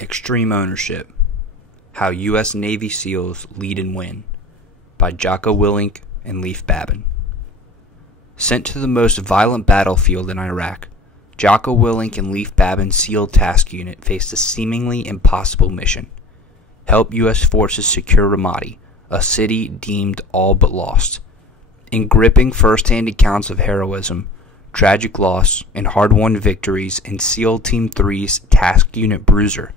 Extreme Ownership: How U.S. Navy SEALs Lead and Win by Jocko, Willink, and Leif Babin. Sent to the most violent battlefield in Iraq, Jocko, Willink, and Leif Babin's SEAL Task Unit faced a seemingly impossible mission: help U.S. forces secure Ramadi, a city deemed all but lost. In gripping first-hand accounts of heroism, tragic loss, and hard-won victories in SEAL Team 3's Task Unit Bruiser,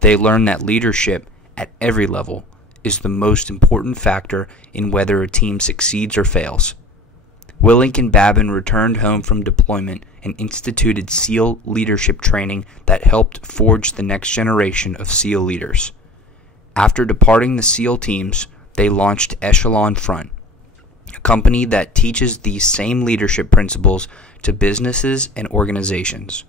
they learn that leadership at every level is the most important factor in whether a team succeeds or fails. Willink and Babin returned home from deployment and instituted SEAL leadership training that helped forge the next generation of SEAL leaders. After departing the SEAL teams, they launched Echelon Front, a company that teaches these same leadership principles to businesses and organizations.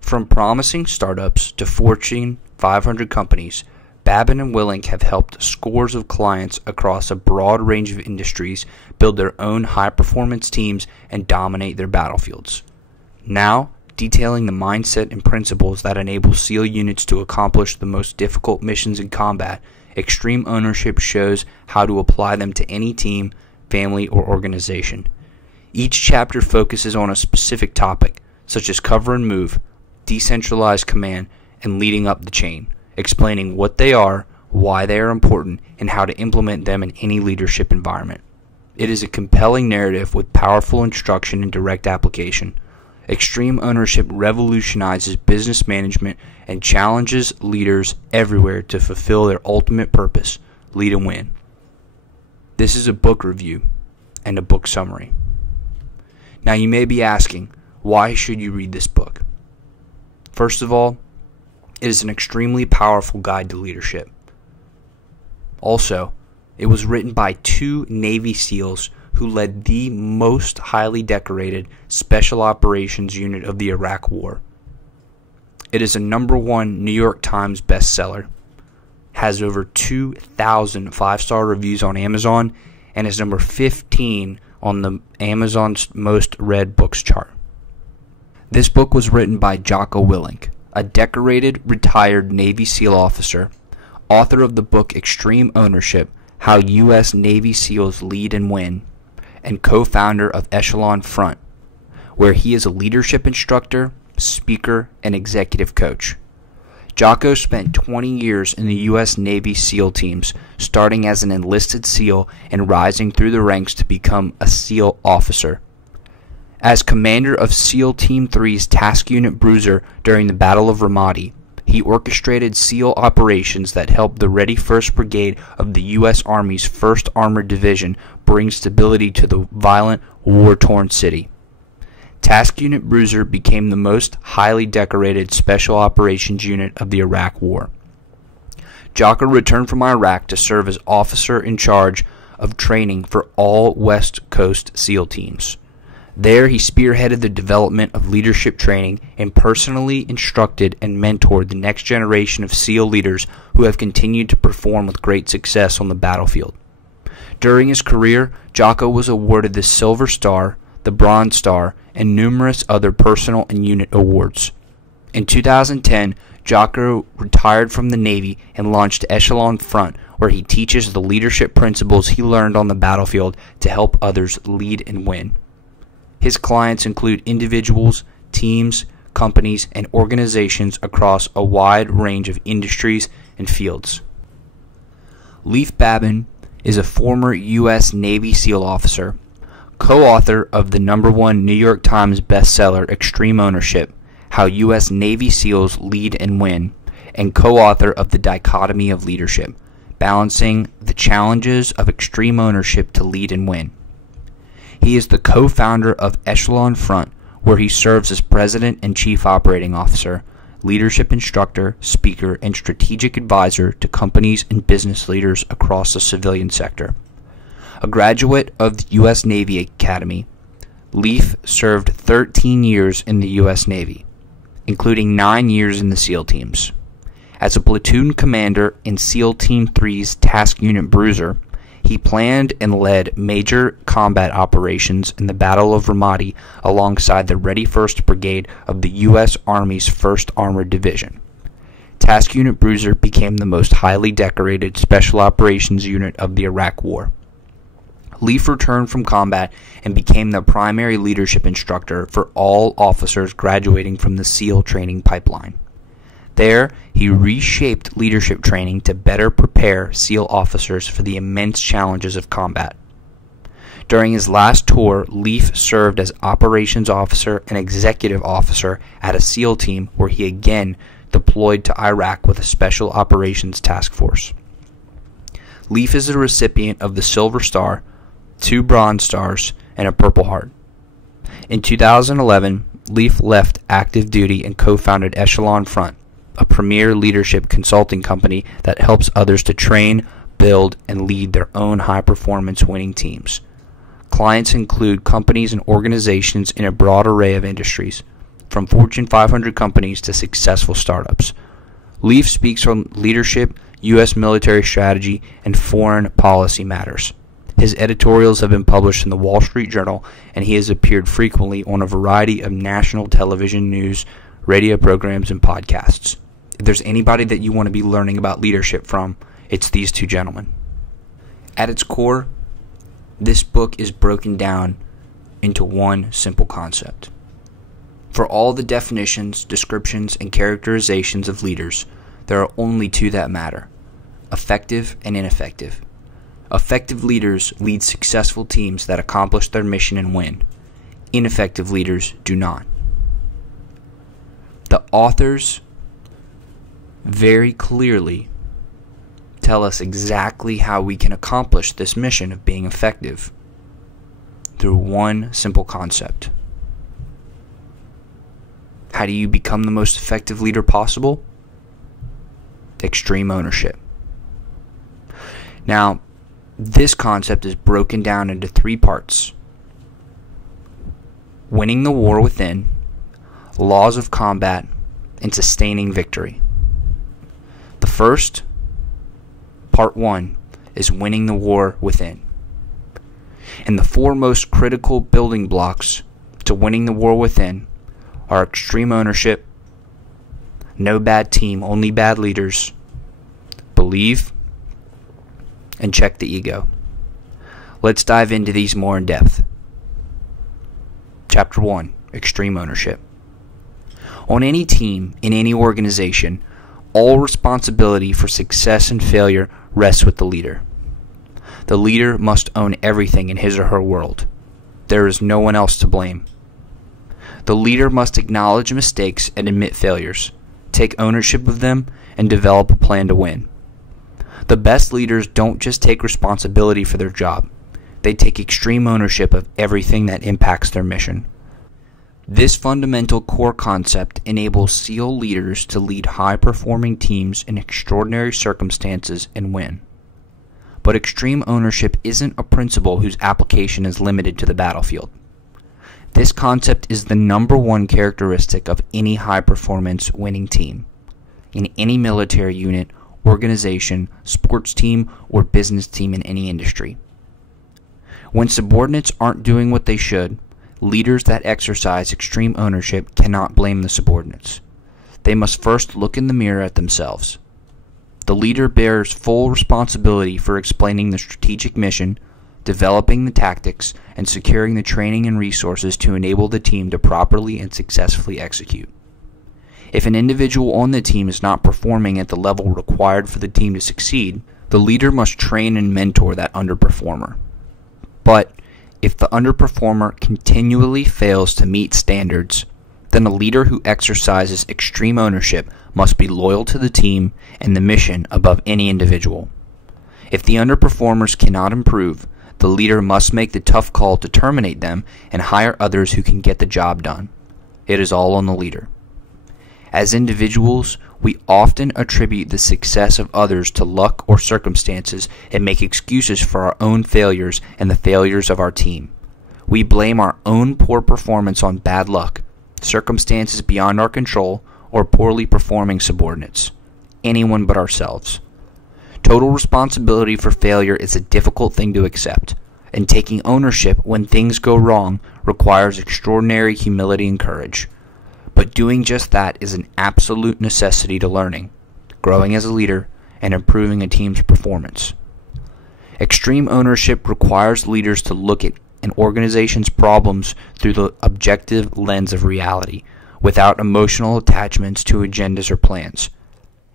From promising startups to Fortune 500 companies, Babin and Willink have helped scores of clients across a broad range of industries build their own high-performance teams and dominate their battlefields. Now, detailing the mindset and principles that enable SEAL units to accomplish the most difficult missions in combat, Extreme Ownership shows how to apply them to any team, family, or organization. Each chapter focuses on a specific topic, such as cover and move, decentralized command, and leading up the chain, explaining what they are, why they are important, and how to implement them in any leadership environment. It is a compelling narrative with powerful instruction and direct application. Extreme Ownership revolutionizes business management and challenges leaders everywhere to fulfill their ultimate purpose: lead and win. This is a book review and a book summary. Now you may be asking, why should you read this book? First of all, it is an extremely powerful guide to leadership. Also, it was written by two Navy SEALs who led the most highly decorated Special Operations unit of the Iraq War. It is a #1 New York Times bestseller, has over 2,000 5-star reviews on Amazon, and is number 15 on the Amazon's most read books chart. This book was written by Jocko Willink, a decorated retired Navy SEAL officer, author of the book Extreme Ownership: How U.S. Navy SEALs Lead and Win, and co-founder of Echelon Front, where he is a leadership instructor, speaker, and executive coach. Jocko spent 20 years in the U.S. Navy SEAL teams, starting as an enlisted SEAL and rising through the ranks to become a SEAL officer. As commander of SEAL Team 3's Task Unit Bruiser during the Battle of Ramadi, he orchestrated SEAL operations that helped the Ready 1st Brigade of the U.S. Army's 1st Armored Division bring stability to the violent, war-torn city. Task Unit Bruiser became the most highly decorated Special Operations unit of the Iraq War. Jocko returned from Iraq to serve as officer in charge of training for all West Coast SEAL teams. There, he spearheaded the development of leadership training and personally instructed and mentored the next generation of SEAL leaders who have continued to perform with great success on the battlefield. During his career, Jocko was awarded the Silver Star, the Bronze Star, and numerous other personal and unit awards. In 2010, Jocko retired from the Navy and launched Echelon Front, where he teaches the leadership principles he learned on the battlefield to help others lead and win. His clients include individuals, teams, companies, and organizations across a wide range of industries and fields. Leif Babin is a former U.S. Navy SEAL officer, co-author of the #1 New York Times bestseller Extreme Ownership: How U.S. Navy SEALs Lead and Win, and co-author of the Dichotomy of Leadership, balancing the challenges of extreme ownership to lead and win. He is the co-founder of Echelon Front, where he serves as President and Chief Operating Officer, leadership instructor, speaker, and strategic advisor to companies and business leaders across the civilian sector. A graduate of the U.S. Navy Academy, Leif served 13 years in the U.S. Navy, including 9 years in the SEAL teams. As a platoon commander in SEAL Team 3's Task Unit Bruiser, he planned and led major combat operations in the Battle of Ramadi alongside the Ready 1st Brigade of the U.S. Army's 1st Armored Division. Task Unit Bruiser became the most highly decorated special operations unit of the Iraq War. Leif returned from combat and became the primary leadership instructor for all officers graduating from the SEAL training pipeline. There, he reshaped leadership training to better prepare SEAL officers for the immense challenges of combat. During his last tour, Leif served as operations officer and executive officer at a SEAL team where he again deployed to Iraq with a special operations task force. Leif is a recipient of the Silver Star, 2 Bronze Stars, and a Purple Heart. In 2011, Leif left active duty and co-founded Echelon Front, a premier leadership consulting company that helps others to train, build, and lead their own high-performance winning teams. Clients include companies and organizations in a broad array of industries, from Fortune 500 companies to successful startups. Leif speaks on leadership, U.S. military strategy, and foreign policy matters. His editorials have been published in the Wall Street Journal, and he has appeared frequently on a variety of national television news, radio programs, and podcasts. If there's anybody that you want to be learning about leadership from, it's these two gentlemen. At its core, this book is broken down into one simple concept. For all the definitions, descriptions, and characterizations of leaders, there are only two that matter: effective and ineffective. Effective leaders lead successful teams that accomplish their mission and win. Ineffective leaders do not. The authors very clearly tell us exactly how we can accomplish this mission of being effective through one simple concept. How do you become the most effective leader possible? Extreme ownership. Now, this concept is broken down into 3 parts: winning the war within, laws of combat, and sustaining victory. The first, part 1, is winning the war within. And the 4 most critical building blocks to winning the war within are extreme ownership, no bad team, only bad leaders, believe, and check the ego. Let's dive into these more in depth. Chapter 1, Extreme Ownership. On any team, in any organization, all responsibility for success and failure rests with the leader. The leader must own everything in his or her world. There is no one else to blame. The leader must acknowledge mistakes and admit failures, take ownership of them, and develop a plan to win. The best leaders don't just take responsibility for their job. They take extreme ownership of everything that impacts their mission. This fundamental core concept enables SEAL leaders to lead high-performing teams in extraordinary circumstances and win. But extreme ownership isn't a principle whose application is limited to the battlefield. This concept is the #1 characteristic of any high-performance winning team, in any military unit, organization, sports team, or business team in any industry. When subordinates aren't doing what they should, leaders that exercise extreme ownership cannot blame the subordinates. They must first look in the mirror at themselves. The leader bears full responsibility for explaining the strategic mission, developing the tactics, and securing the training and resources to enable the team to properly and successfully execute. If an individual on the team is not performing at the level required for the team to succeed, the leader must train and mentor that underperformer. But if the underperformer continually fails to meet standards, then a leader who exercises extreme ownership must be loyal to the team and the mission above any individual. If the underperformers cannot improve, the leader must make the tough call to terminate them and hire others who can get the job done. It is all on the leader. As individuals, we often attribute the success of others to luck or circumstances and make excuses for our own failures and the failures of our team. We blame our own poor performance on bad luck, circumstances beyond our control, or poorly performing subordinates. Anyone but ourselves. Total responsibility for failure is a difficult thing to accept, and taking ownership when things go wrong requires extraordinary humility and courage. But doing just that is an absolute necessity to learning. growing as a leader, and improving a team's performance. Extreme ownership requires leaders to look at an organization's problems through the objective lens of reality, without emotional attachments to agendas or plans.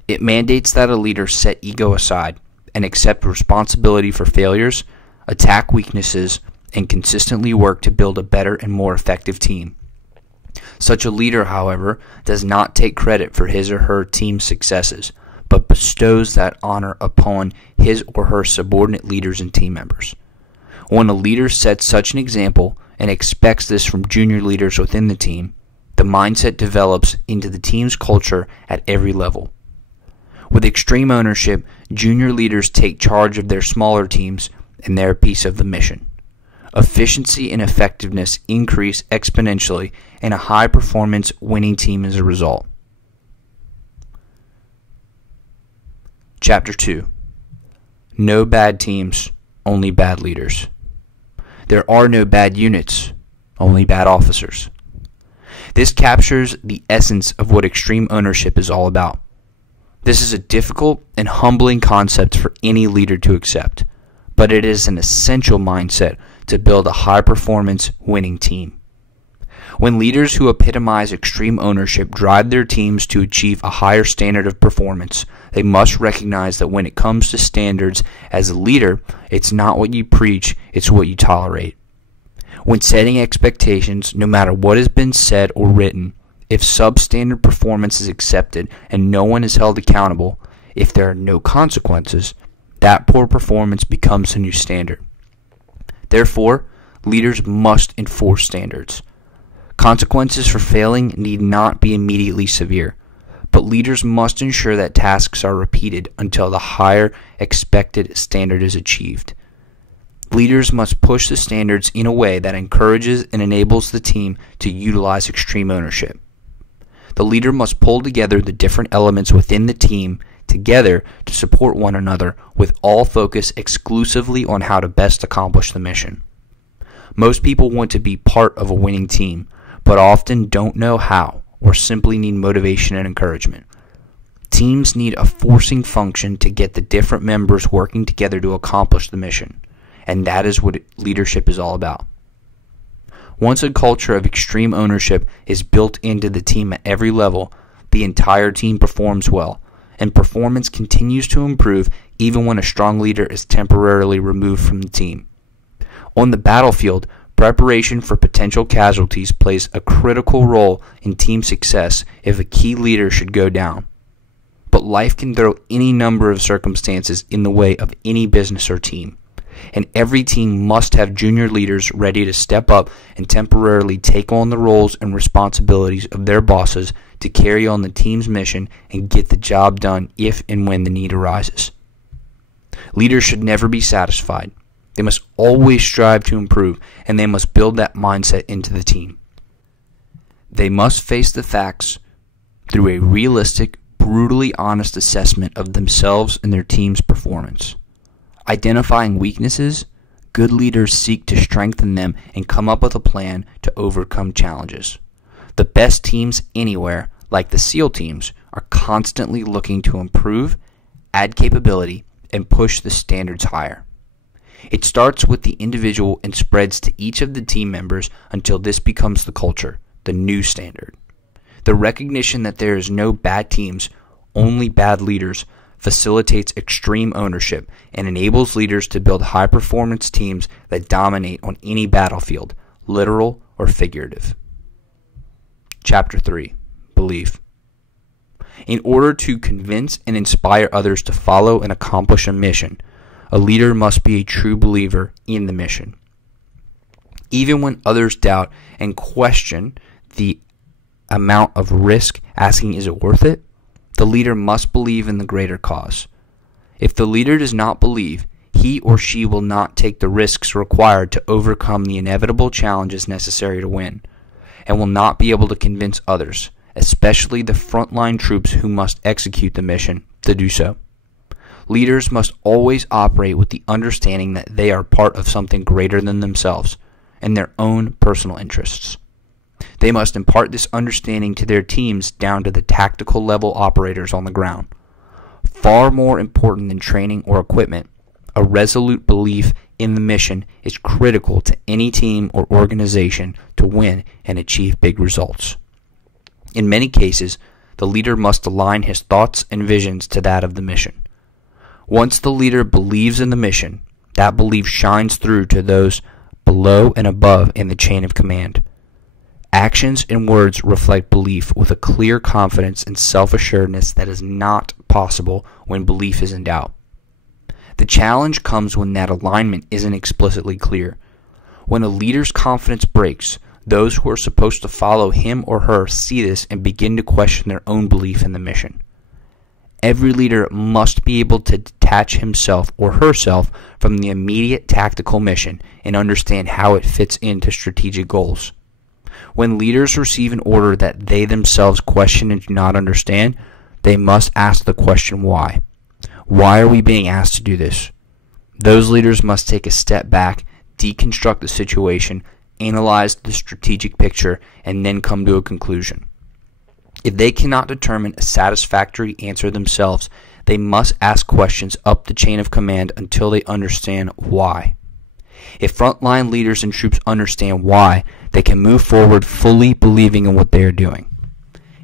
It mandates that a leader set ego aside and accept responsibility for failures, attack weaknesses, and consistently work to build a better and more effective team. Such a leader, however, does not take credit for his or her team's successes, but bestows that honor upon his or her subordinate leaders and team members. When a leader sets such an example and expects this from junior leaders within the team, the mindset develops into the team's culture at every level. With extreme ownership, junior leaders take charge of their smaller teams and their piece of the mission. Efficiency and effectiveness increase exponentially, and a high-performance winning team is a result. Chapter 2. No bad teams, only bad leaders. There are no bad units, only bad officers. This captures the essence of what extreme ownership is all about. This is a difficult and humbling concept for any leader to accept, but it is an essential mindset to build a high-performance winning team. When leaders who epitomize extreme ownership drive their teams to achieve a higher standard of performance, they must recognize that when it comes to standards as a leader, it's not what you preach, it's what you tolerate. When setting expectations, no matter what has been said or written, if substandard performance is accepted and no one is held accountable, if there are no consequences, that poor performance becomes the new standard. Therefore, leaders must enforce standards. Consequences for failing need not be immediately severe, but leaders must ensure that tasks are repeated until the higher expected standard is achieved. Leaders must push the standards in a way that encourages and enables the team to utilize extreme ownership. The leader must pull together the different elements within the team together to support one another, with all focus exclusively on how to best accomplish the mission. Most people want to be part of a winning team, but often don't know how, or simply need motivation and encouragement. Teams need a forcing function to get the different members working together to accomplish the mission, and that is what leadership is all about. Once a culture of extreme ownership is built into the team at every level, the entire team performs well, and performance continues to improve even when a strong leader is temporarily removed from the team. On the battlefield, preparation for potential casualties plays a critical role in team success if a key leader should go down. But life can throw any number of circumstances in the way of any business or team, and every team must have junior leaders ready to step up and temporarily take on the roles and responsibilities of their bosses to carry on the team's mission and get the job done if and when the need arises. Leaders should never be satisfied. They must always strive to improve, and they must build that mindset into the team. They must face the facts through a realistic, brutally honest assessment of themselves and their team's performance. Identifying weaknesses, good leaders seek to strengthen them and come up with a plan to overcome challenges. The best teams anywhere, like the SEAL teams, are constantly looking to improve, add capability, and push the standards higher. It starts with the individual and spreads to each of the team members until this becomes the culture, the new standard. The recognition that there is no bad teams, only bad leaders, facilitates extreme ownership and enables leaders to build high-performance teams that dominate on any battlefield, literal or figurative. Chapter 3. Belief. In order to convince and inspire others to follow and accomplish a mission, a leader must be a true believer in the mission. Even when others doubt and question the amount of risk, asking, is it worth it? The leader must believe in the greater cause. If the leader does not believe, he or she will not take the risks required to overcome the inevitable challenges necessary to win, and will not be able to convince others, especially the frontline troops who must execute the mission, to do so. Leaders must always operate with the understanding that they are part of something greater than themselves and their own personal interests. They must impart this understanding to their teams down to the tactical level operators on the ground. Far more important than training or equipment, a resolute belief in the mission is critical to any team or organization to win and achieve big results. In many cases, the leader must align his thoughts and visions to that of the mission. Once the leader believes in the mission, that belief shines through to those below and above in the chain of command. Actions and words reflect belief with a clear confidence and self-assuredness that is not possible when belief is in doubt. The challenge comes when that alignment isn't explicitly clear. When a leader's confidence breaks, those who are supposed to follow him or her see this and begin to question their own belief in the mission. Every leader must be able to detach himself or herself from the immediate tactical mission and understand how it fits into strategic goals. When leaders receive an order that they themselves question and do not understand, they must ask the question why. Why are we being asked to do this? Those leaders must take a step back, deconstruct the situation, analyze the strategic picture, and then come to a conclusion. If they cannot determine a satisfactory answer themselves, they must ask questions up the chain of command until they understand why. If frontline leaders and troops understand why, they can move forward fully believing in what they are doing.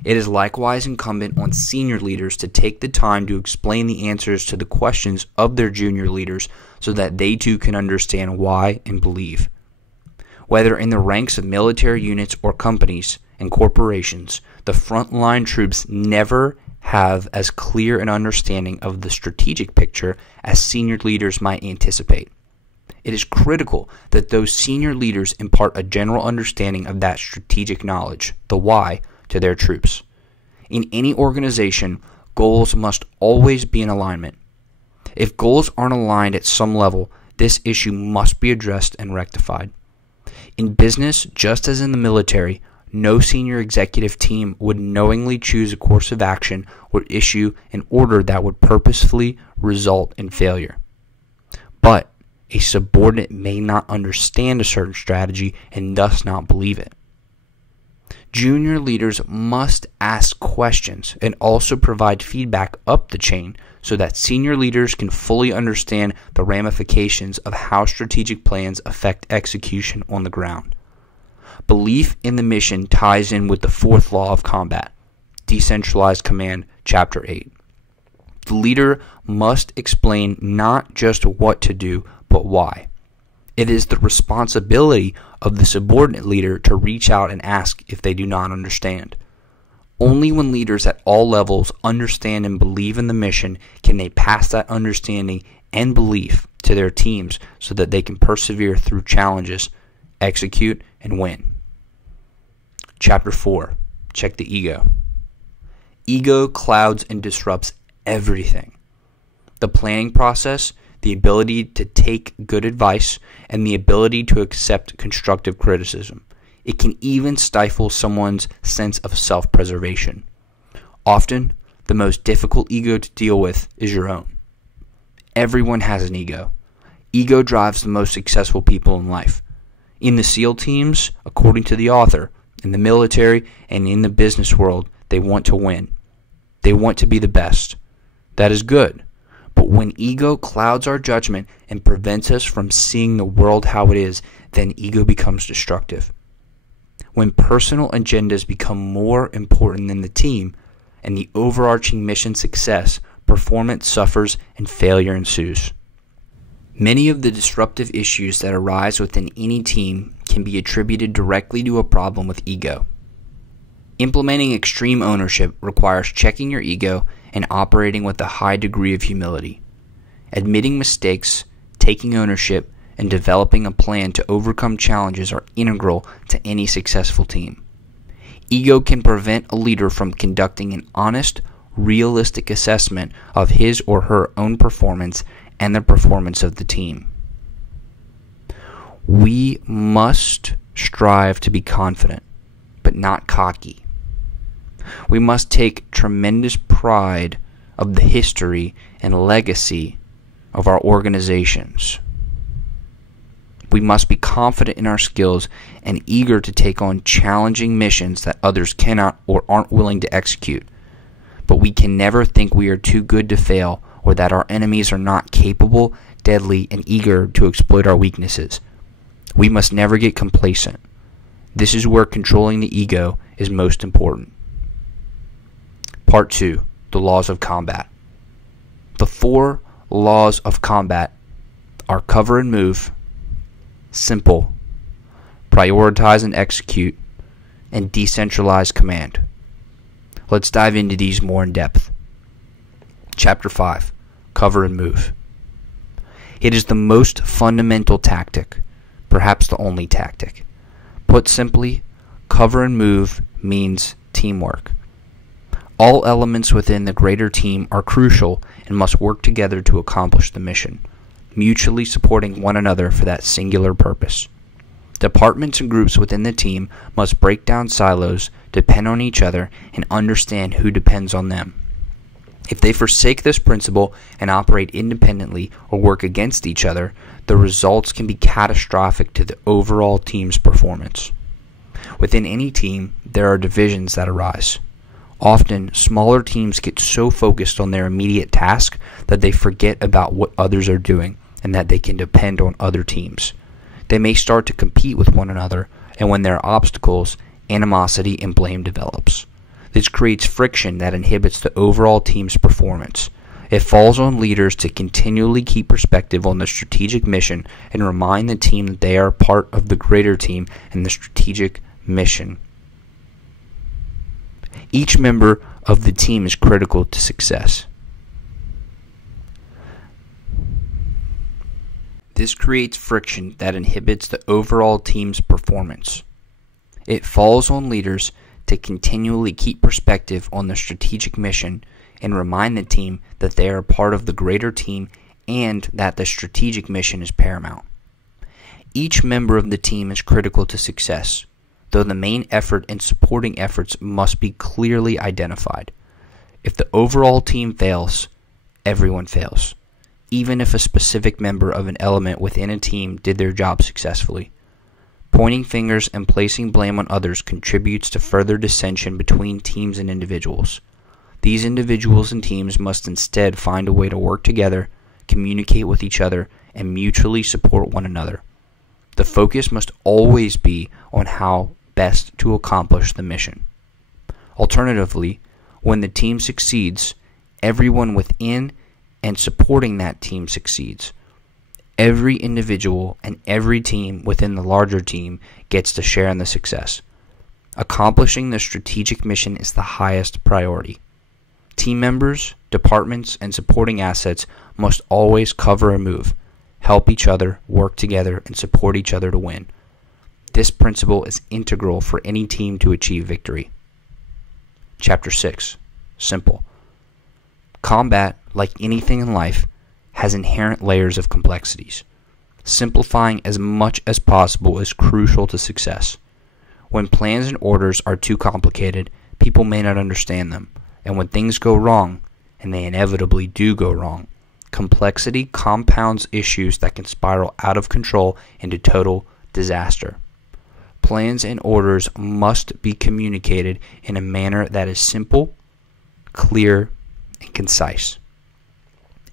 It is likewise incumbent on senior leaders to take the time to explain the answers to the questions of their junior leaders so that they too can understand why and believe. Whether in the ranks of military units or companies and corporations, the frontline troops never have as clear an understanding of the strategic picture as senior leaders might anticipate. It is critical that those senior leaders impart a general understanding of that strategic knowledge, the why, to their troops. In any organization, goals must always be in alignment. If goals aren't aligned at some level, this issue must be addressed and rectified. In business, just as in the military, no senior executive team would knowingly choose a course of action or issue an order that would purposefully result in failure. But a subordinate may not understand a certain strategy and thus not believe it. Junior leaders must ask questions and also provide feedback up the chain so that senior leaders can fully understand the ramifications of how strategic plans affect execution on the ground. Belief in the mission ties in with the fourth law of combat, Decentralized Command, Chapter 8. The leader must explain not just what to do, but why. It is the responsibility of the subordinate leader to reach out and ask if they do not understand. Only when leaders at all levels understand and believe in the mission can they pass that understanding and belief to their teams so that they can persevere through challenges, execute, and win. Chapter 4. Check the ego. Ego clouds and disrupts everything. The planning process, the ability to take good advice, and the ability to accept constructive criticism. It can even stifle someone's sense of self-preservation. Often, the most difficult ego to deal with is your own. Everyone has an ego. Ego drives the most successful people in life. In the SEAL teams, according to the author, in the military, and in the business world, they want to win. They want to be the best. That is good. But when ego clouds our judgment and prevents us from seeing the world how it is, then ego becomes destructive. When personal agendas become more important than the team and the overarching mission success, performance suffers and failure ensues. Many of the disruptive issues that arise within any team can be attributed directly to a problem with ego. Implementing extreme ownership requires checking your ego and operating with a high degree of humility. Admitting mistakes, taking ownership, and developing a plan to overcome challenges are integral to any successful team. Ego can prevent a leader from conducting an honest, realistic assessment of his or her own performance and the performance of the team. We must strive to be confident, but not cocky. We must take tremendous pride of the history and legacy of our organizations. We must be confident in our skills and eager to take on challenging missions that others cannot or aren't willing to execute. but we can never think we are too good to fail or that our enemies are not capable, deadly, and eager to exploit our weaknesses. We must never get complacent. This is where controlling the ego is most important. Part 2. The Laws of Combat. The 4 laws of combat are cover and move, simple, prioritize and execute, and decentralized command. Let's dive into these more in depth. Chapter 5. Cover and move. It is the most fundamental tactic, perhaps the only tactic. Put simply, cover and move means teamwork. All elements within the greater team are crucial and must work together to accomplish the mission, mutually supporting one another for that singular purpose. Departments and groups within the team must break down silos, depend on each other, and understand who depends on them. If they forsake this principle and operate independently or work against each other, the results can be catastrophic to the overall team's performance. Within any team, there are divisions that arise. Often, smaller teams get so focused on their immediate task that they forget about what others are doing and that they can depend on other teams. They may start to compete with one another, and when there are obstacles, animosity and blame develops. This creates friction that inhibits the overall team's performance. It falls on leaders to continually keep perspective on the strategic mission and remind the team that they are part of the greater team and the strategic mission. Each member of the team is critical to success. This creates friction that inhibits the overall team's performance. It falls on leaders to continually keep perspective on the strategic mission and remind the team that they are part of the greater team and that the strategic mission is paramount. Each member of the team is critical to success, though the main effort and supporting efforts must be clearly identified. If the overall team fails, everyone fails, even if a specific member of an element within a team did their job successfully. Pointing fingers and placing blame on others contributes to further dissension between teams and individuals. These individuals and teams must instead find a way to work together, communicate with each other, and mutually support one another. The focus must always be on how best to accomplish the mission. Alternatively, when the team succeeds, everyone within and supporting that team succeeds. Every individual and every team within the larger team gets to share in the success. Accomplishing the strategic mission is the highest priority. Team members, departments, and supporting assets must always cover and move, help each other, work together, and support each other to win. This principle is integral for any team to achieve victory. Chapter 6. Simple. Combat, like anything in life, has inherent layers of complexities. Simplifying as much as possible is crucial to success. When plans and orders are too complicated, people may not understand them, and when things go wrong, and they inevitably do go wrong, complexity compounds issues that can spiral out of control into total disaster. Plans and orders must be communicated in a manner that is simple, clear, and concise.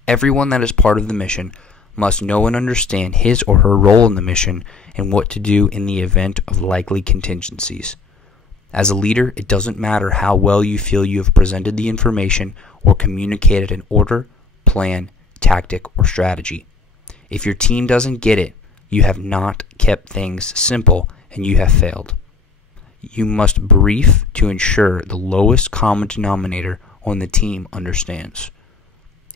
Everyone that is part of the mission must know and understand his or her role in the mission and what to do in the event of likely contingencies. As a leader, it doesn't matter how well you feel you have presented the information or communicated an order, plan, tactic, or strategy. If your team doesn't get it, you have not kept things simple and you have failed. You must brief to ensure the lowest common denominator on the team understands.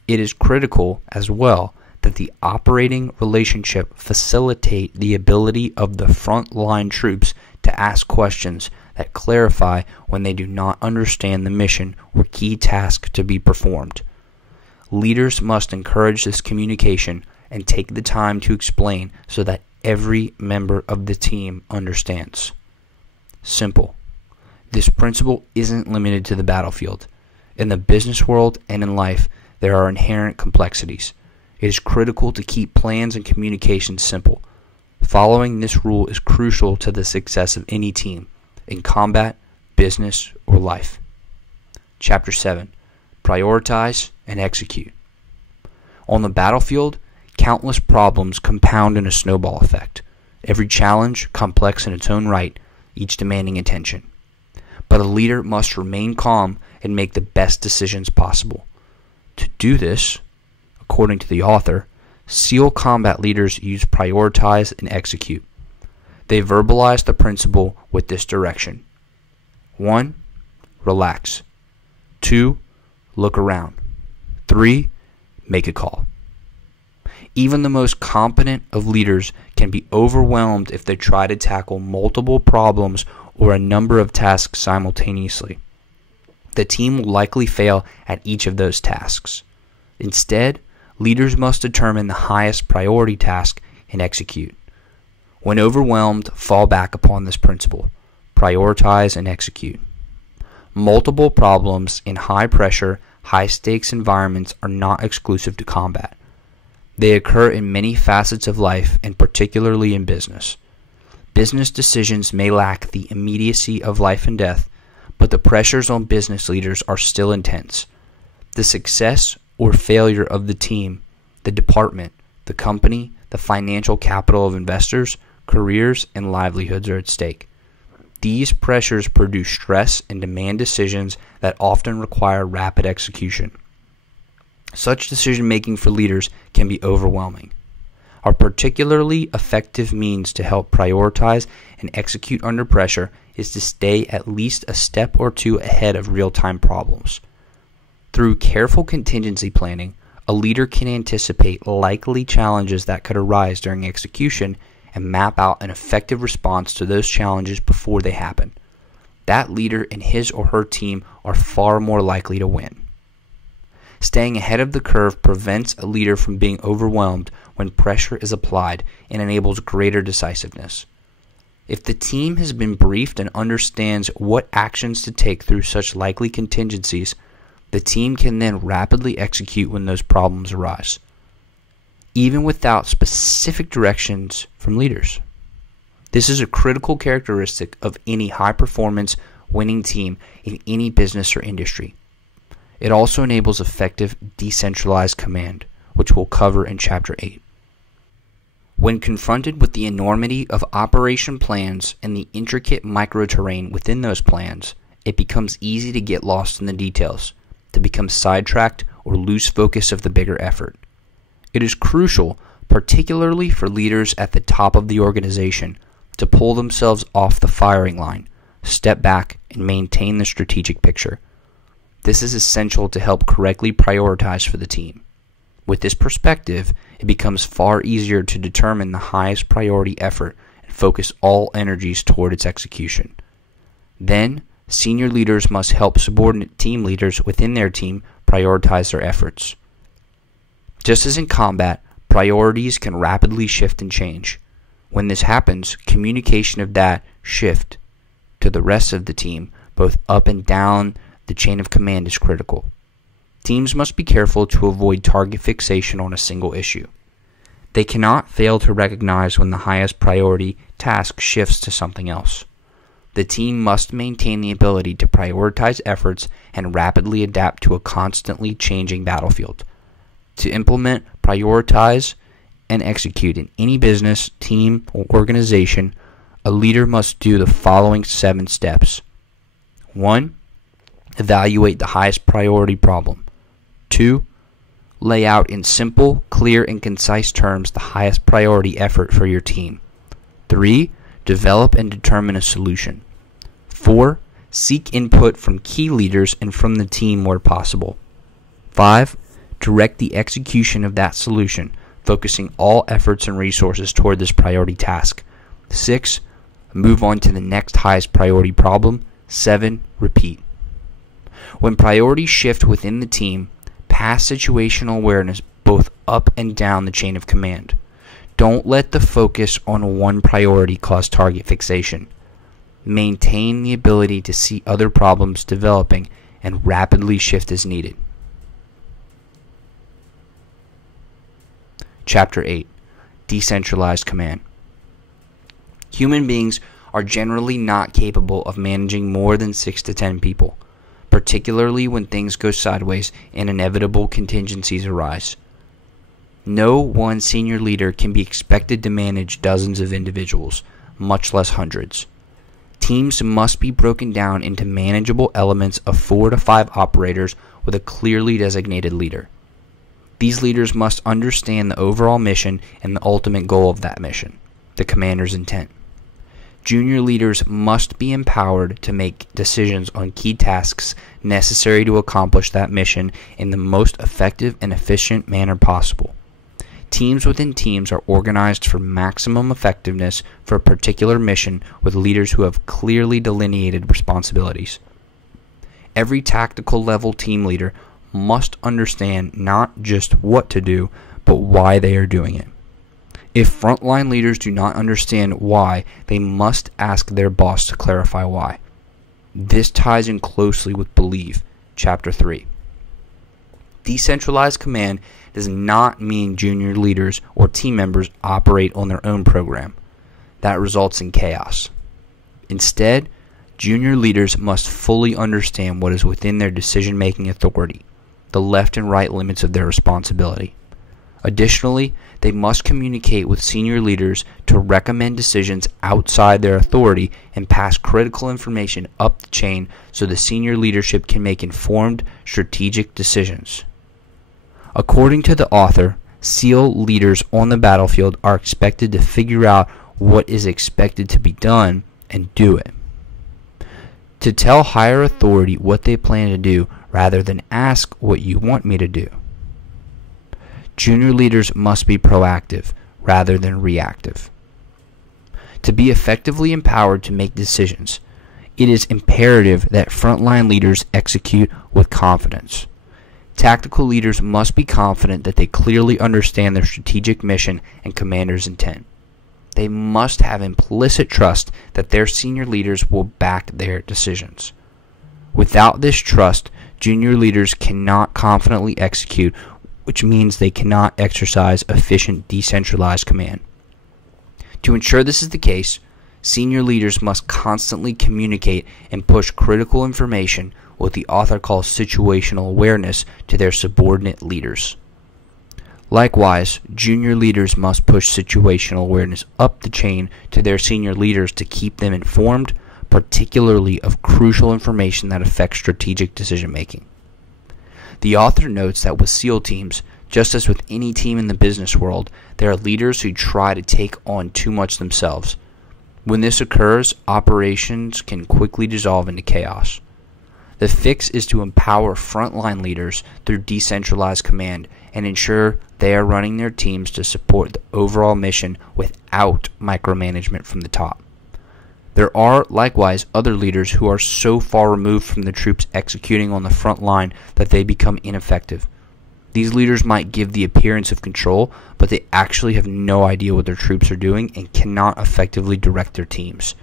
It is critical as well that the operating relationship facilitate the ability of the frontline troops to ask questions that clarify when they do not understand the mission or key task to be performed. Leaders must encourage this communication and take the time to explain so that every member of the team understands. Simple. This principle isn't limited to the battlefield. In the business world and in life, there are inherent complexities. It is critical to keep plans and communications simple. Following this rule is crucial to the success of any team, in combat, business, or life. Chapter 7. prioritize, and execute. On the battlefield, countless problems compound in a snowball effect, every challenge complex in its own right, each demanding attention. But a leader must remain calm and make the best decisions possible. To do this, according to the author, SEAL combat leaders use prioritize and execute. They verbalize the principle with this direction. 1. Relax. 2. Look around. 3. Make a call. Even the most competent of leaders can be overwhelmed if they try to tackle multiple problems or a number of tasks simultaneously. The team will likely fail at each of those tasks. Instead, leaders must determine the highest priority task and execute. When overwhelmed, fall back upon this principle. Prioritize and execute. Multiple problems in high-pressure, high-stakes environments are not exclusive to combat. They occur in many facets of life, and particularly in business. Business decisions may lack the immediacy of life and death, but the pressures on business leaders are still intense. The success or failure of the team, the department, the company, the financial capital of investors, careers, and livelihoods are at stake. These pressures produce stress and demand decisions that often require rapid execution. Such decision-making for leaders can be overwhelming. A particularly effective means to help prioritize and execute under pressure is to stay at least a step or two ahead of real-time problems. Through careful contingency planning, a leader can anticipate likely challenges that could arise during execution and map out an effective response to those challenges before they happen. That leader and his or her team are far more likely to win. Staying ahead of the curve prevents a leader from being overwhelmed when pressure is applied and enables greater decisiveness. If the team has been briefed and understands what actions to take through such likely contingencies, the team can then rapidly execute when those problems arise, even without specific directions from leaders. This is a critical characteristic of any high-performance, winning team in any business or industry. It also enables effective decentralized command, which we'll cover in Chapter 8. When confronted with the enormity of operation plans and the intricate microterrain within those plans, it becomes easy to get lost in the details, to become sidetracked or lose focus of the bigger effort. It is crucial, particularly for leaders at the top of the organization, to pull themselves off the firing line, step back, and maintain the strategic picture. This is essential to help correctly prioritize for the team. With this perspective, it becomes far easier to determine the highest priority effort and focus all energies toward its execution. Then, senior leaders must help subordinate team leaders within their team prioritize their efforts. Just as in combat, priorities can rapidly shift and change. When this happens, communication of that shift to the rest of the team, both up and down the chain of command, is critical. Teams must be careful to avoid target fixation on a single issue. They cannot fail to recognize when the highest priority task shifts to something else. The team must maintain the ability to prioritize efforts and rapidly adapt to a constantly changing battlefield. To implement, prioritize, and execute in any business, team, or organization, a leader must do the following 7 steps. 1. Evaluate the highest priority problem. 2. Lay out in simple, clear, and concise terms the highest priority effort for your team. 3. Develop and determine a solution. 4. Seek input from key leaders and from the team where possible. 5. Direct the execution of that solution, focusing all efforts and resources toward this priority task. 6. Move on to the next highest priority problem. 7. Repeat. When priorities shift within the team, pass situational awareness both up and down the chain of command. Don't let the focus on one priority cause target fixation. Maintain the ability to see other problems developing and rapidly shift as needed. Chapter 8. Decentralized Command. Human beings are generally not capable of managing more than 6 to 10 people. particularly when things go sideways and inevitable contingencies arise. No one senior leader can be expected to manage dozens of individuals, much less hundreds. Teams must be broken down into manageable elements of 4 to 5 operators with a clearly designated leader. These leaders must understand the overall mission and the ultimate goal of that mission, the commander's intent. Junior leaders must be empowered to make decisions on key tasks necessary to accomplish that mission in the most effective and efficient manner possible. Teams within teams are organized for maximum effectiveness for a particular mission with leaders who have clearly delineated responsibilities. Every tactical level team leader must understand not just what to do, but why they are doing it. If frontline leaders do not understand why, they must ask their boss to clarify why. This ties in closely with Believe, Chapter 3. Decentralized command does not mean junior leaders or team members operate on their own program. That results in chaos. Instead, junior leaders must fully understand what is within their decision-making authority, the left and right limits of their responsibility. Additionally, they must communicate with senior leaders to recommend decisions outside their authority and pass critical information up the chain so the senior leadership can make informed, strategic decisions. According to the author, SEAL leaders on the battlefield are expected to figure out what is expected to be done and do it. To tell higher authority what they plan to do rather than ask what you want me to do. Junior leaders must be proactive rather than reactive. To be effectively empowered to make decisions, it is imperative that frontline leaders execute with confidence. Tactical leaders must be confident that they clearly understand their strategic mission and commander's intent. They must have implicit trust that their senior leaders will back their decisions. Without this trust, junior leaders cannot confidently execute, which means they cannot exercise efficient decentralized command. To ensure this is the case, senior leaders must constantly communicate and push critical information, what the author calls situational awareness, to their subordinate leaders. Likewise, junior leaders must push situational awareness up the chain to their senior leaders to keep them informed, particularly of crucial information that affects strategic decision-making. The author notes that with SEAL teams, just as with any team in the business world, there are leaders who try to take on too much themselves. When this occurs, operations can quickly dissolve into chaos. The fix is to empower frontline leaders through decentralized command and ensure they are running their teams to support the overall mission without micromanagement from the top. There are likewise other leaders who are so far removed from the troops executing on the front line that they become ineffective. These leaders might give the appearance of control, but they actually have no idea what their troops are doing and cannot effectively direct their teams.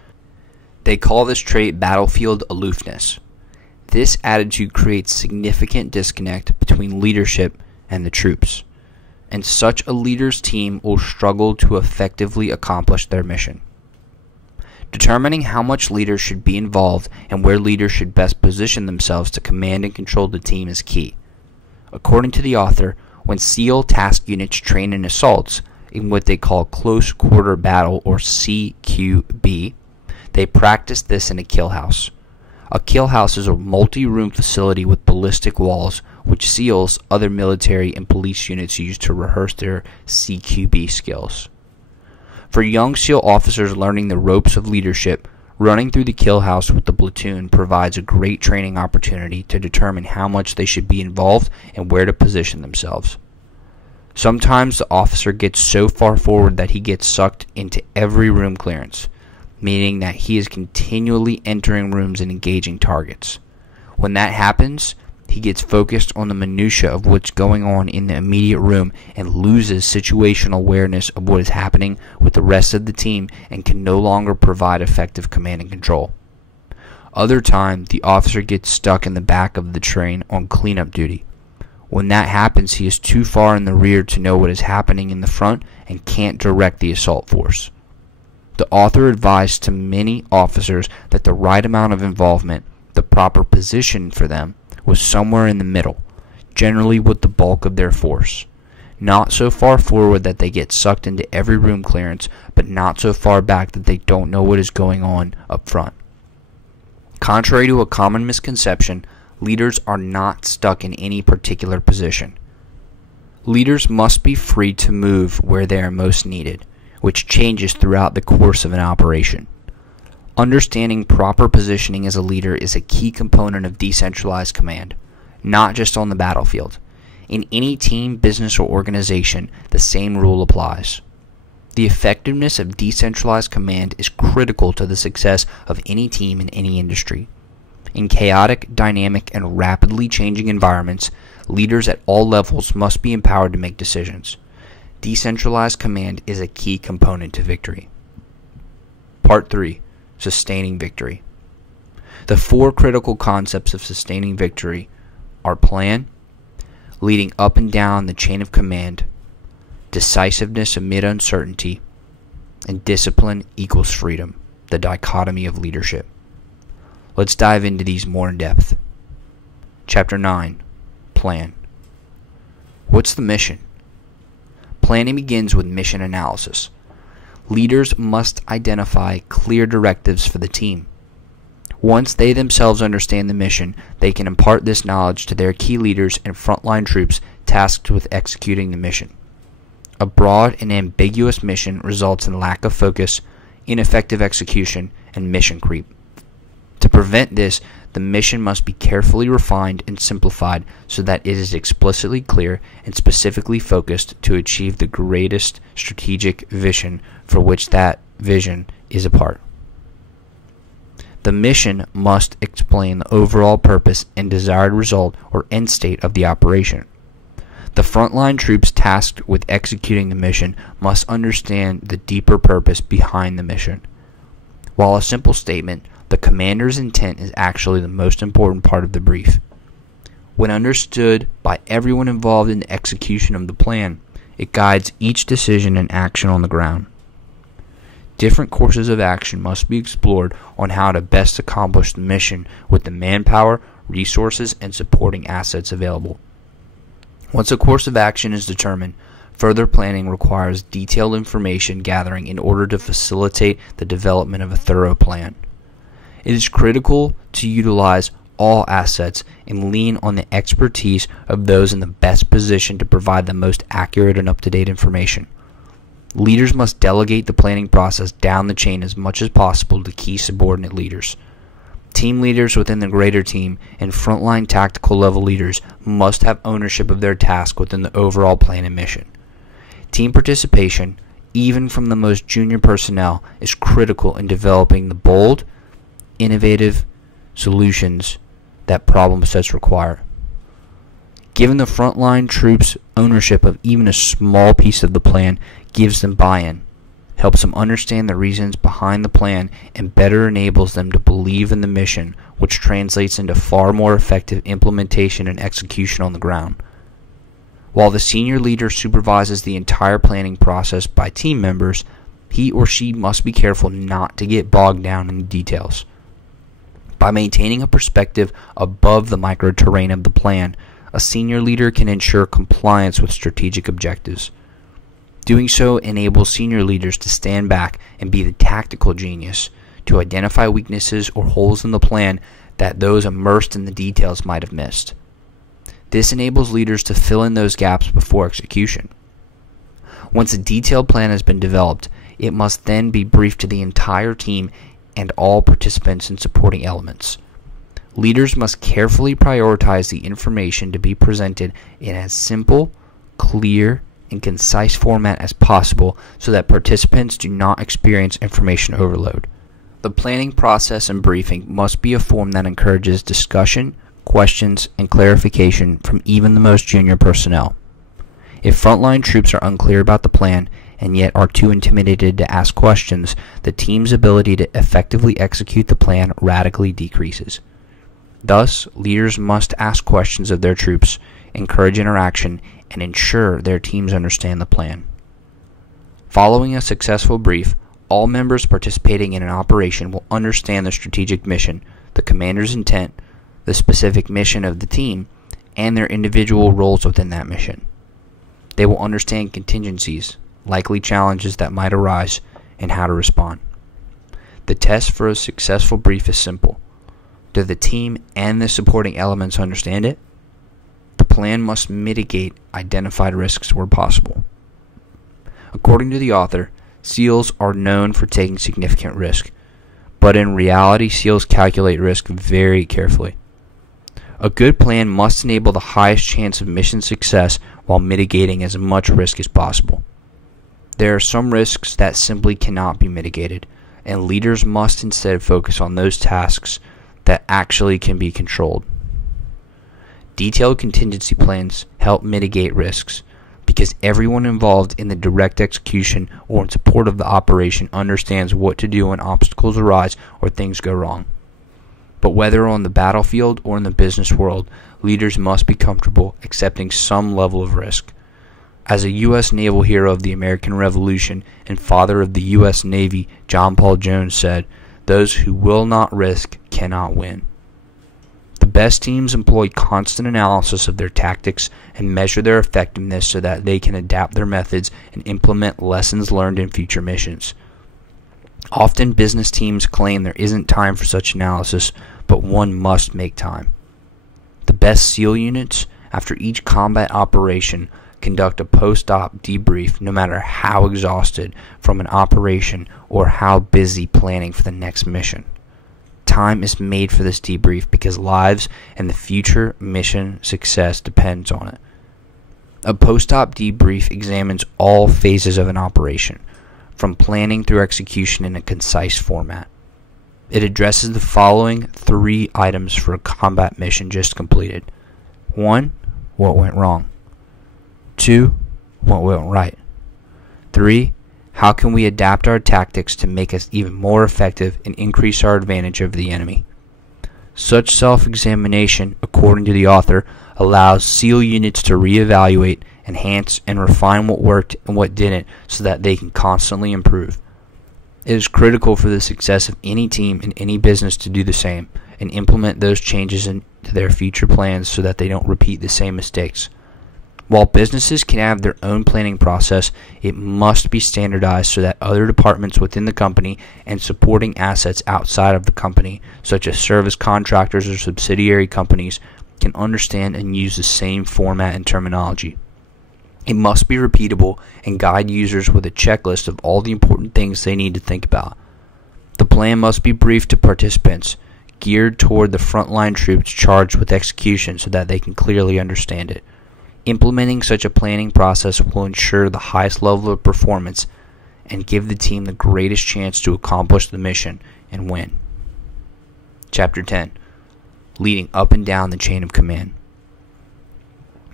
They call this trait battlefield aloofness. This attitude creates significant disconnect between leadership and the troops, and such a leader's team will struggle to effectively accomplish their mission. Determining how much leaders should be involved and where leaders should best position themselves to command and control the team is key. According to the author, when SEAL task units train in assaults, in what they call close quarter battle or CQB, they practice this in a kill house. A kill house is a multi-room facility with ballistic walls, which SEALs, other military, and police units use to rehearse their CQB skills. For young SEAL officers learning the ropes of leadership, running through the kill house with the platoon provides a great training opportunity to determine how much they should be involved and where to position themselves. Sometimes the officer gets so far forward that he gets sucked into every room clearance, meaning that he is continually entering rooms and engaging targets. When that happens, he gets focused on the minutia of what's going on in the immediate room and loses situational awareness of what is happening with the rest of the team and can no longer provide effective command and control. Other times, the officer gets stuck in the back of the train on cleanup duty. When that happens, he is too far in the rear to know what is happening in the front and can't direct the assault force. The author advised to many officers that the right amount of involvement, The proper position for them was somewhere in the middle, generally with the bulk of their force. Not so far forward that they get sucked into every room clearance, but not so far back that they don't know what is going on up front. Contrary to a common misconception, leaders are not stuck in any particular position. Leaders must be free to move where they are most needed, which changes throughout the course of an operation. Understanding proper positioning as a leader is a key component of decentralized command, not just on the battlefield. In any team, business, or organization, the same rule applies. The effectiveness of decentralized command is critical to the success of any team in any industry. In chaotic, dynamic, and rapidly changing environments, leaders at all levels must be empowered to make decisions. Decentralized command is a key component to victory. Part 3. Sustaining victory. The 4 critical concepts of sustaining victory are plan, leading up and down the chain of command, decisiveness amid uncertainty, and discipline equals freedom, the dichotomy of leadership. Let's dive into these more in depth. Chapter 9. Plan. What's the mission? Planning begins with mission analysis. Leaders must identify clear directives for the team. Once they themselves understand the mission, they can impart this knowledge to their key leaders and frontline troops tasked with executing the mission. A broad and ambiguous mission results in lack of focus, ineffective execution, and mission creep. To prevent this, the mission must be carefully refined and simplified so that it is explicitly clear and specifically focused to achieve the greatest strategic vision for which that vision is a part. The mission must explain the overall purpose and desired result or end state of the operation. The frontline troops tasked with executing the mission must understand the deeper purpose behind the mission. While a simple statement, the commander's intent is actually the most important part of the brief. When understood by everyone involved in the execution of the plan, it guides each decision and action on the ground. Different courses of action must be explored on how to best accomplish the mission with the manpower, resources, and supporting assets available. Once a course of action is determined, further planning requires detailed information gathering in order to facilitate the development of a thorough plan. It is critical to utilize all assets and lean on the expertise of those in the best position to provide the most accurate and up-to-date information. Leaders must delegate the planning process down the chain as much as possible to key subordinate leaders. Team leaders within the greater team and frontline tactical level leaders must have ownership of their task within the overall plan and mission. Team participation, even from the most junior personnel, is critical in developing the bold, innovative solutions that problem sets require. Giving the frontline troops ownership of even a small piece of the plan gives them buy-in, helps them understand the reasons behind the plan, and better enables them to believe in the mission, which translates into far more effective implementation and execution on the ground. While the senior leader supervises the entire planning process by team members, he or she must be careful not to get bogged down in the details. By maintaining a perspective above the micro-terrain of the plan, a senior leader can ensure compliance with strategic objectives. Doing so enables senior leaders to stand back and be the tactical genius, to identify weaknesses or holes in the plan that those immersed in the details might have missed. This enables leaders to fill in those gaps before execution. Once a detailed plan has been developed, it must then be briefed to the entire team and all participants in supporting elements. Leaders must carefully prioritize the information to be presented in as simple, clear, and concise format as possible so that participants do not experience information overload. The planning process and briefing must be a form that encourages discussion, questions, and clarification from even the most junior personnel. If frontline troops are unclear about the plan and yet are too intimidated to ask questions, the team's ability to effectively execute the plan radically decreases. Thus, leaders must ask questions of their troops, encourage interaction, and ensure their teams understand the plan. Following a successful brief, all members participating in an operation will understand the strategic mission, the commander's intent, the specific mission of the team, and their individual roles within that mission. They will understand contingencies, likely challenges that might arise, and how to respond. The test for a successful brief is simple. Do the team and the supporting elements understand it? The plan must mitigate identified risks where possible. According to the author, SEALs are known for taking significant risk, but in reality, SEALs calculate risk very carefully. A good plan must enable the highest chance of mission success while mitigating as much risk as possible. There are some risks that simply cannot be mitigated, and leaders must instead focus on those tasks that actually can be controlled. Detailed contingency plans help mitigate risks because everyone involved in the direct execution or in support of the operation understands what to do when obstacles arise or things go wrong. But whether on the battlefield or in the business world, leaders must be comfortable accepting some level of risk. As a U.S. naval hero of the American Revolution and father of the U.S. Navy, John Paul Jones said, "Those who will not risk cannot win." The best teams employ constant analysis of their tactics and measure their effectiveness so that they can adapt their methods and implement lessons learned in future missions. Often business teams claim there isn't time for such analysis, but one must make time. The best SEAL units, after each combat operation, conduct a post-op debrief no matter how exhausted from an operation or how busy planning for the next mission. Time is made for this debrief because lives and the future mission success depends on it. A post-op debrief examines all phases of an operation, from planning through execution in a concise format. It addresses the following 3 items for a combat mission just completed. 1. What went wrong? 2. What went right? 3. How can we adapt our tactics to make us even more effective and increase our advantage over the enemy? Such self-examination, according to the author, allows SEAL units to reevaluate, enhance, and refine what worked and what didn't so that they can constantly improve. It is critical for the success of any team and any business to do the same and implement those changes into their future plans so that they don't repeat the same mistakes. While businesses can have their own planning process, it must be standardized so that other departments within the company and supporting assets outside of the company, such as service contractors or subsidiary companies, can understand and use the same format and terminology. It must be repeatable and guide users with a checklist of all the important things they need to think about. The plan must be briefed to participants, geared toward the frontline troops charged with execution so that they can clearly understand it. Implementing such a planning process will ensure the highest level of performance and give the team the greatest chance to accomplish the mission and win. Chapter 10. Leading up and down the chain of command.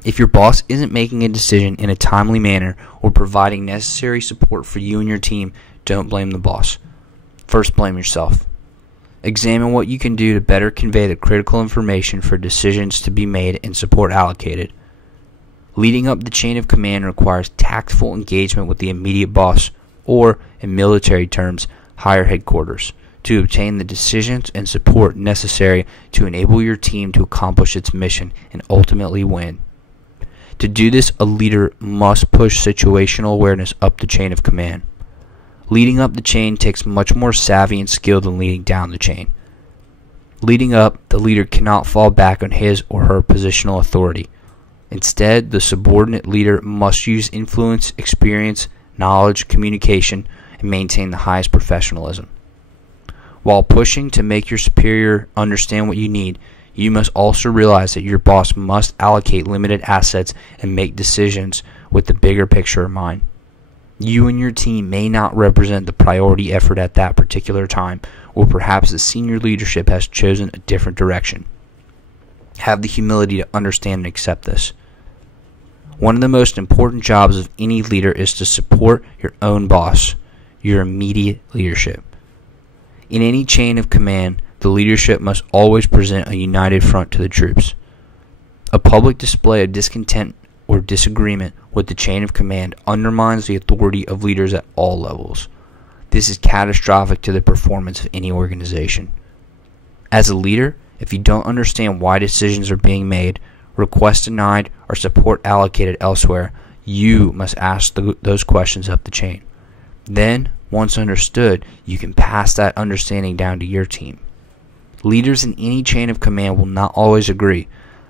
If your boss isn't making a decision in a timely manner or providing necessary support for you and your team, don't blame the boss. First, blame yourself. Examine what you can do to better convey the critical information for decisions to be made and support allocated. Leading up the chain of command requires tactful engagement with the immediate boss, or, in military terms, higher headquarters, to obtain the decisions and support necessary to enable your team to accomplish its mission and ultimately win. To do this, a leader must push situational awareness up the chain of command. Leading up the chain takes much more savvy and skill than leading down the chain. Leading up, the leader cannot fall back on his or her positional authority. Instead, the subordinate leader must use influence, experience, knowledge, communication, and maintain the highest professionalism. While pushing to make your superior understand what you need, you must also realize that your boss must allocate limited assets and make decisions with the bigger picture in mind. You and your team may not represent the priority effort at that particular time, or perhaps the senior leadership has chosen a different direction. Have the humility to understand and accept this. One of the most important jobs of any leader is to support your own boss, your immediate leadership. In any chain of command, the leadership must always present a united front to the troops. A public display of discontent or disagreement with the chain of command undermines the authority of leaders at all levels. This is catastrophic to the performance of any organization. As a leader, if you don't understand why decisions are being made, requests denied, or support allocated elsewhere, you must ask those questions up the chain. Then, once understood, you can pass that understanding down to your team. Leaders in any chain of command will not always agree,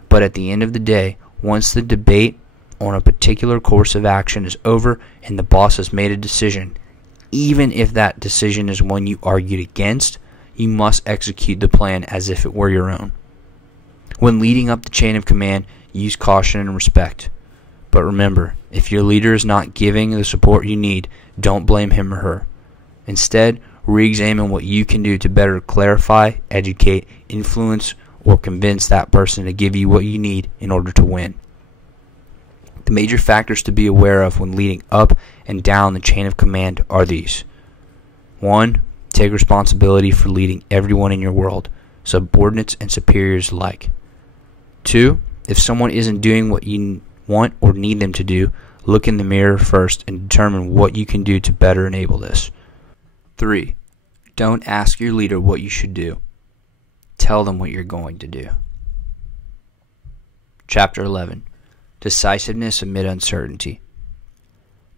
but at the end of the day, once the debate on a particular course of action is over and the boss has made a decision, even if that decision is one you argued against, you must execute the plan as if it were your own. When leading up the chain of command, use caution and respect. But remember, if your leader is not giving the support you need, don't blame him or her. Instead, re-examine what you can do to better clarify, educate, influence, or convince that person to give you what you need in order to win. The major factors to be aware of when leading up and down the chain of command are these. 1. Take responsibility for leading everyone in your world, subordinates and superiors alike. 2. If someone isn't doing what you want or need them to do, look in the mirror first and determine what you can do to better enable this. 3. Don't ask your leader what you should do. Tell them what you're going to do. Chapter 11. Decisiveness amid uncertainty.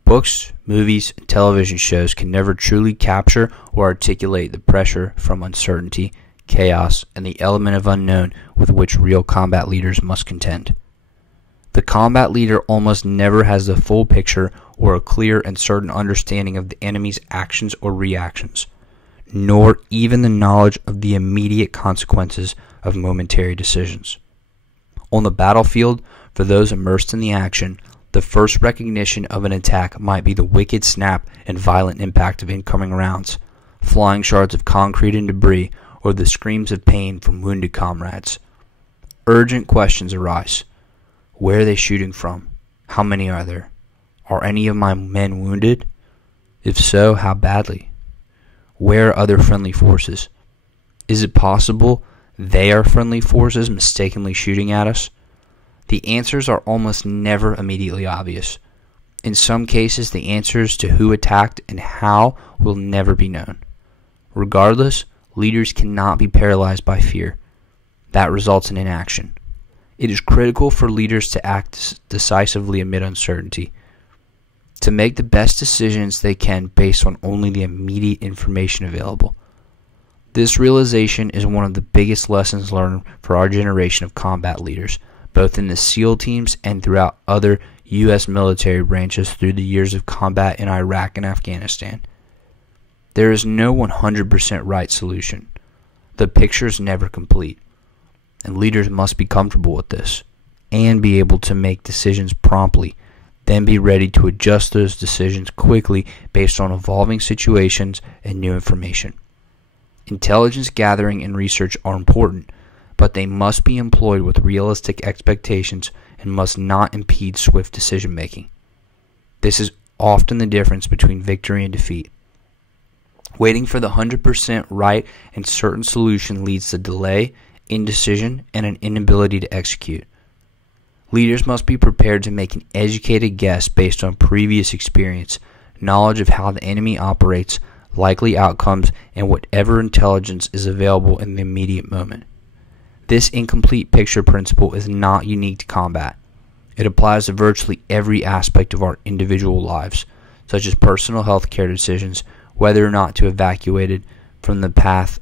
Books, movies, and television shows can never truly capture or articulate the pressure from uncertainty, chaos, and the element of unknown with which real combat leaders must contend. The combat leader almost never has the full picture or a clear and certain understanding of the enemy's actions or reactions, nor even the knowledge of the immediate consequences of momentary decisions. On the battlefield, for those immersed in the action, the first recognition of an attack might be the wicked snap and violent impact of incoming rounds, flying shards of concrete and debris, or the screams of pain from wounded comrades. Urgent questions arise. Where are they shooting from? How many are there? Are any of my men wounded? If so, how badly? Where are other friendly forces? Is it possible they are friendly forces mistakenly shooting at us? The answers are almost never immediately obvious. In some cases, the answers to who attacked and how will never be known. Regardless, leaders cannot be paralyzed by fear. That results in inaction. It is critical for leaders to act decisively amid uncertainty, to make the best decisions they can based on only the immediate information available. This realization is one of the biggest lessons learned for our generation of combat leaders, both in the SEAL teams and throughout other U.S. military branches through the years of combat in Iraq and Afghanistan. There is no 100% right solution. The picture is never complete, and leaders must be comfortable with this and be able to make decisions promptly, then be ready to adjust those decisions quickly based on evolving situations and new information. Intelligence gathering and research are important, but they must be employed with realistic expectations and must not impede swift decision-making. This is often the difference between victory and defeat. Waiting for the 100% right and certain solution leads to delay, indecision, and an inability to execute. Leaders must be prepared to make an educated guess based on previous experience, knowledge of how the enemy operates, likely outcomes, and whatever intelligence is available in the immediate moment. This incomplete picture principle is not unique to combat. It applies to virtually every aspect of our individual lives, such as personal health care decisions, whether or not to evacuate from the path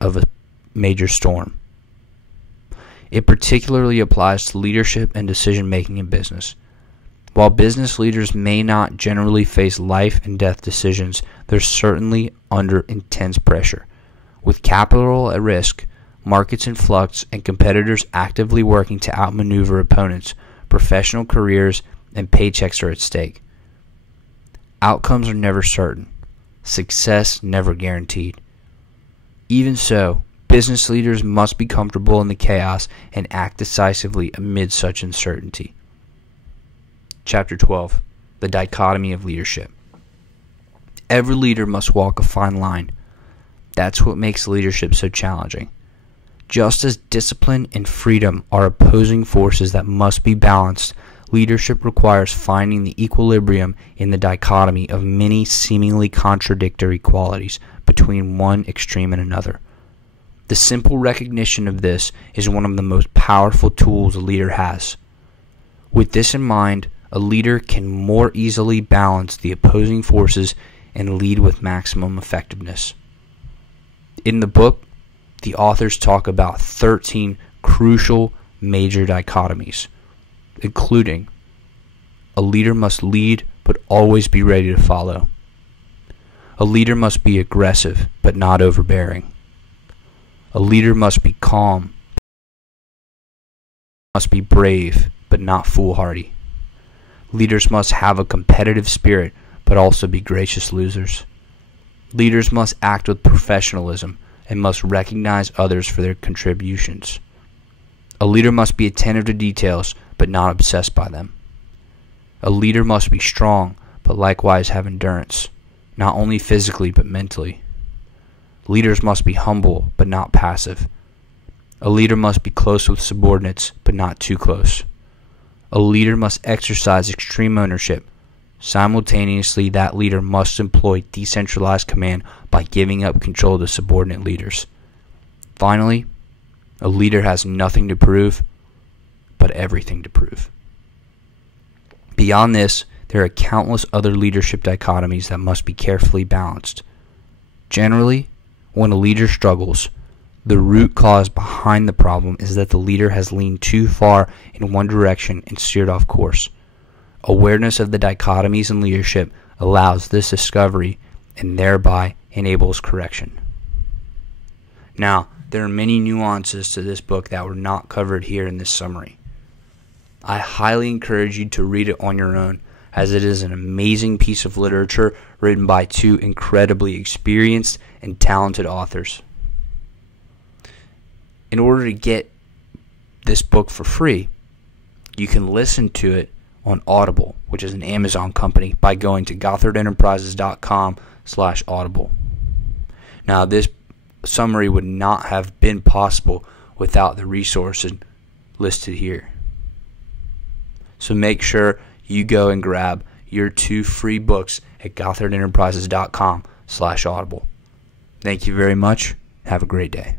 of a major storm. It particularly applies to leadership and decision-making in business. While business leaders may not generally face life and death decisions, they're certainly under intense pressure. With capital at risk, markets in flux, and competitors actively working to outmaneuver opponents, professional careers and paychecks are at stake. Outcomes are never certain. Success never guaranteed. Even so, business leaders must be comfortable in the chaos and act decisively amid such uncertainty. Chapter 12. The Dichotomy of Leadership. Every leader must walk a fine line. That's what makes leadership so challenging. Just as discipline and freedom are opposing forces that must be balanced, leadership requires finding the equilibrium in the dichotomy of many seemingly contradictory qualities between one extreme and another. The simple recognition of this is one of the most powerful tools a leader has. With this in mind, a leader can more easily balance the opposing forces and lead with maximum effectiveness. In the book, the authors talk about 13 crucial major dichotomies, including a leader must lead but always be ready to follow. A leader must be aggressive but not overbearing. A leader must be calm, must be brave but not foolhardy. Leaders must have a competitive spirit but also be gracious losers. Leaders must act with professionalism and must recognize others for their contributions. A leader must be attentive to details but not obsessed by them. A leader must be strong but likewise have endurance, not only physically but mentally. Leaders must be humble but not passive. A leader must be close with subordinates but not too close. A leader must exercise extreme ownership. Simultaneously, that leader must employ decentralized command by giving up control to subordinate leaders. Finally, a leader has nothing to prove, but everything to prove. Beyond this, there are countless other leadership dichotomies that must be carefully balanced. Generally, when a leader struggles, the root cause behind the problem is that the leader has leaned too far in one direction and steered off course. Awareness of the dichotomies in leadership allows this discovery and thereby enables correction. Now, there are many nuances to this book that were not covered here in this summary. I highly encourage you to read it on your own, as it is an amazing piece of literature written by two incredibly experienced and talented authors. In order to get this book for free, you can listen to it on Audible, which is an Amazon company, by going to gothardenterprises.com/audible. Now, this summary would not have been possible without the resources listed here. So make sure you go and grab your 2 free books at gothardenterprises.com/audible. Thank you very much. Have a great day.